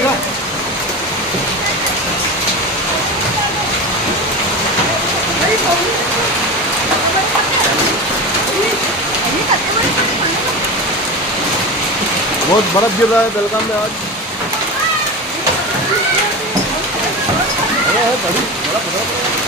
दिखा। बहुत बर्फ गिर रहा है बेलगाम में आज। है बड़ी बड़ा